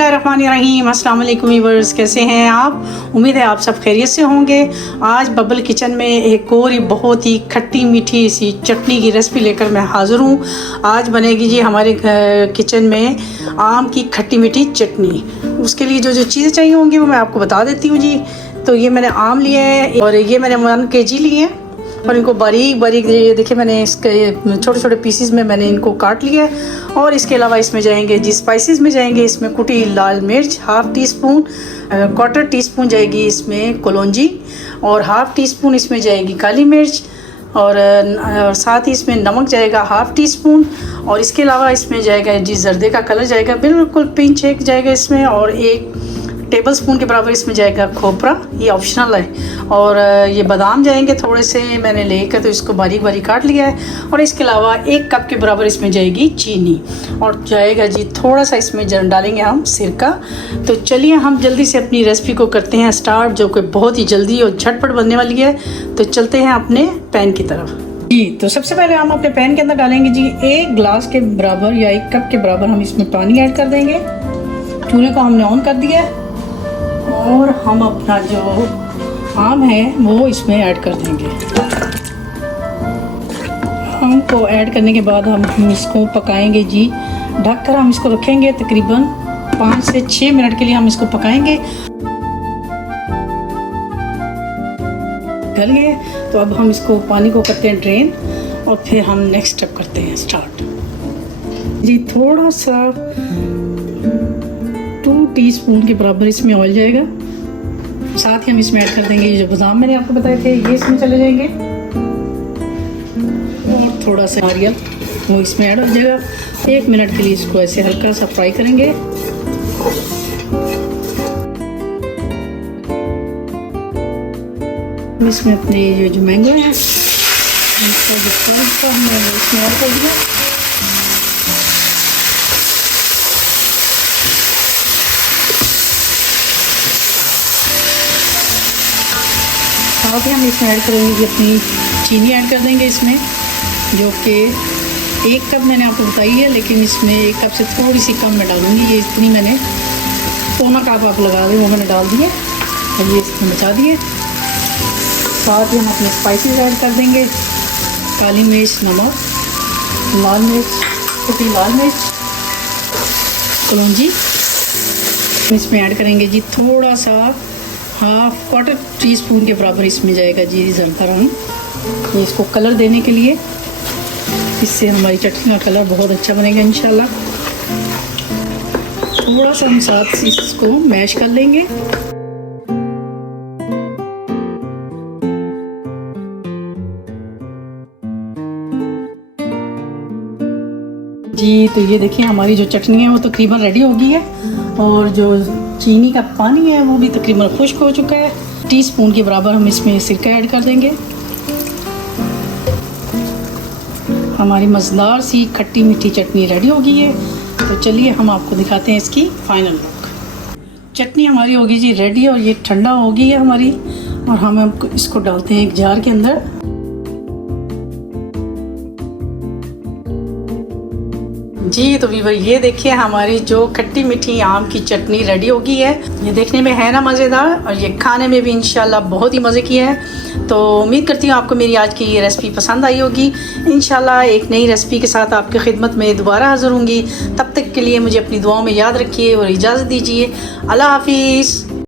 बिस्मिल्लाहिर्रहमानिर्रहीम। अस्सलाम वालेकुम व्यूअर्स, कैसे हैं आप? उम्मीद है आप सब खैरियत से होंगे। आज बबल किचन में एक और ही बहुत ही खट्टी मीठी सी चटनी की रेसिपी लेकर मैं हाज़िर हूँ। आज बनेगी जी हमारे किचन में आम की खट्टी मीठी चटनी। उसके लिए जो जो चीज़ें चाहिए होंगी वो मैं आपको बता देती हूँ जी। तो ये मैंने आम लिए हैं और ये मैंने 1 kg लिए हैं और इनको बारीक बारीक ये देखिए मैंने इसके छोटे छोटे पीसेस में मैंने इनको काट लिया है। और इसके अलावा इसमें जाएंगे जी स्पाइसेस में जाएंगे इसमें कुटी लाल मिर्च ½ टीस्पून, 1/4 टीस्पून जाएगी इसमें कलौंजी और ½ टीस्पून इसमें जाएगी काली मिर्च और साथ ही इसमें नमक जाएगा ½ टीस्पून। और इसके अलावा इसमें जाएगा जी जर्दे का कलर जाएगा बिल्कुल पिंच एक जाएगा इसमें और 1 टेबलस्पून के बराबर इसमें जाएगा खोपरा, ये ऑप्शनल है। और ये बादाम जाएंगे थोड़े से मैंने लेकर तो इसको बारीक बारीक काट लिया है। और इसके अलावा 1 कप के बराबर इसमें जाएगी चीनी और जाएगा जी थोड़ा सा इसमें डालेंगे हम सिरका। तो चलिए हम जल्दी से अपनी रेसिपी को करते हैं स्टार्ट, जो कि बहुत ही जल्दी और झटपट बनने वाली है। तो चलते हैं अपने पैन की तरफ जी। तो सबसे पहले हम अपने पैन के अंदर डालेंगे जी 1 गिलास के बराबर या 1 कप के बराबर हम इसमें पानी ऐड कर देंगे। चूल्हे को हमने ऑन कर दिया है और हम अपना जो आम है वो इसमें ऐड कर देंगे। आम को ऐड करने के बाद हम इसको पकाएंगे जी। ढककर हम इसको रखेंगे तकरीबन 5 से 6 मिनट के लिए हम इसको पकाएंगे। गल गए तो अब हम इसको पानी को करते हैं ड्रेन और फिर हम नेक्स्ट स्टेप करते हैं स्टार्ट जी। थोड़ा सा 2 टीस्पून के बराबर इसमें ऑयल जाएगा। साथ ही हम इसमें ऐड कर देंगे ये जो बादाम मैंने आपको बताए थे ये इसमें चले जाएंगे और थोड़ा सा नारियल वो इसमें ऐड हो जाएगा। 1 मिनट के लिए इसको ऐसे हल्का सा फ्राई करेंगे। इसमें अपने ये जो मैंगो है इसको हमने इसमें ऐड कर दिया। साथ ही हम इसमें ऐड करेंगे कि अपनी चीनी ऐड कर देंगे इसमें, जो कि 1 कप मैंने आपको बताई है, लेकिन इसमें 1 कप से थोड़ी सी कम मैं डालूँगी। ये इतनी मैंने पौना कप आप लगा दें वो मैंने डाल दिए और ये इसमें बचा दिए। साथ ही हम अपने स्पाइसेस ऐड कर देंगे, काली मिर्च, नमक, लाल मिर्च, कुटी लाल मिर्च, कलौंजी। इसमें ऐड करेंगे जी थोड़ा सा ½ टीस्पून के बराबर इसमें जाएगा जी ज़रफ़रान, ये इसको कलर देने के लिए। इससे हमारी चटनी का कलर बहुत अच्छा बनेगा इंशाल्लाह। थोड़ा सा हम साथ इसको मैश कर लेंगे। जी तो ये देखिए हमारी जो चटनी है वो तकरीबन रेडी हो गई है और जो चीनी का पानी है वो भी तकरीबन खुश्क हो चुका है। टीस्पून के बराबर हम इसमें सिरका ऐड कर देंगे। हमारी मज़ेदार सी खट्टी मीठी चटनी रेडी हो गई है। तो चलिए हम आपको दिखाते हैं इसकी फाइनल लुक। चटनी हमारी होगी जी रेडी और ये ठंडा हो गई है हमारी और हम इसको डालते हैं एक जार के अंदर। जी तो व्यूअर ये देखिए हमारी जो खट्टी मीठी आम की चटनी रेडी हो गई है। ये देखने में है ना मज़ेदार और ये खाने में भी इंशाल्लाह बहुत ही मज़े की है। तो उम्मीद करती हूँ आपको मेरी आज की ये रेसिपी पसंद आई होगी। इंशाल्लाह एक नई रेसिपी के साथ आपकी खिदमत में दोबारा हाज़िर होंगी। तब तक के लिए मुझे अपनी दुआओं में याद रखिए और इजाज़त दीजिए। अल्लाह हाफिज़।